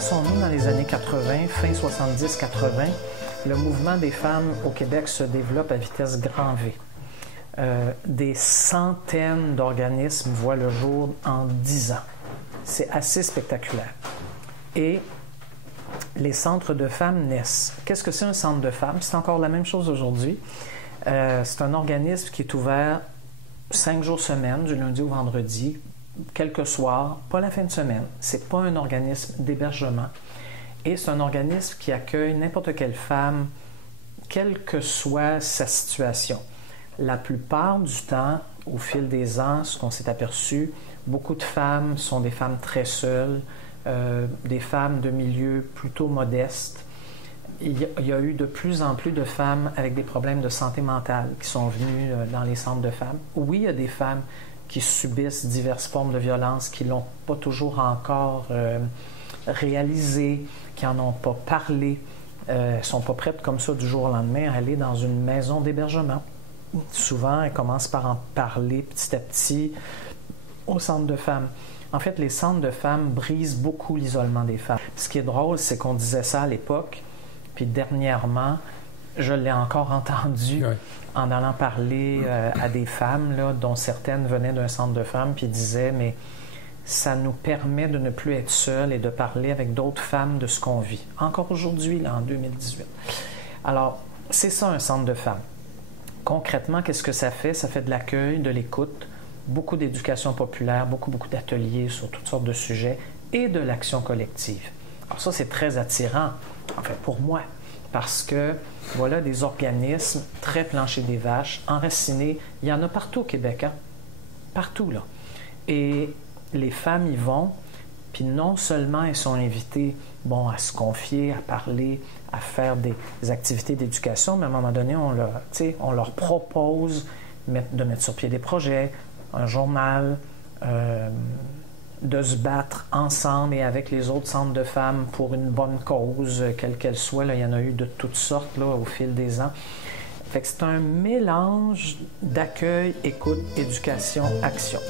Passons-nous dans les années 80, fin 70-80, le mouvement des femmes au Québec se développe à vitesse grand V. Des centaines d'organismes voient le jour en 10 ans. C'est assez spectaculaire. Et les centres de femmes naissent. Qu'est-ce que c'est un centre de femmes? C'est encore la même chose aujourd'hui. C'est un organisme qui est ouvert 5 jours semaine, du lundi au vendredi, quelques soirs, pas la fin de semaine. C'est pas un organisme d'hébergement. Et c'est un organisme qui accueille n'importe quelle femme, quelle que soit sa situation. La plupart du temps, au fil des ans, ce qu'on s'est aperçu, beaucoup de femmes sont des femmes très seules, des femmes de milieux plutôt modestes. Il y a eu de plus en plus de femmes avec des problèmes de santé mentale qui sont venues dans les centres de femmes. Oui, il y a des femmes qui subissent diverses formes de violence, qui ne l'ont pas toujours encore réalisé, qui n'en ont pas parlé, ne sont pas prêtes comme ça du jour au lendemain à aller dans une maison d'hébergement. Souvent, elles commencent par en parler petit à petit au centre de femmes. En fait, les centres de femmes brisent beaucoup l'isolement des femmes. Ce qui est drôle, c'est qu'on disait ça à l'époque, puis dernièrement, je l'ai encore entendu en allant parler à des femmes, là, dont certaines venaient d'un centre de femmes, puis disaient, mais ça nous permet de ne plus être seules et de parler avec d'autres femmes de ce qu'on vit. Encore aujourd'hui, là, en 2018. Alors, c'est ça un centre de femmes. Concrètement, qu'est-ce que ça fait? Ça fait de l'accueil, de l'écoute, beaucoup d'éducation populaire, beaucoup d'ateliers sur toutes sortes de sujets et de l'action collective. Alors ça, c'est très attirant, en fait, pour moi, parce que voilà des organismes très planchers des vaches, enracinés. Il y en a partout au Québec, hein? Partout, là. Et les femmes y vont, puis non seulement elles sont invitées à se confier, à parler, à faire des activités d'éducation, mais à un moment donné, on leur propose de mettre sur pied des projets, un journal, de se battre ensemble et avec les autres centres de femmes pour une bonne cause, quelle qu'elle soit. Là, il y en a eu de toutes sortes là, au fil des ans. Fait que c'est un mélange d'accueil, écoute, éducation, action.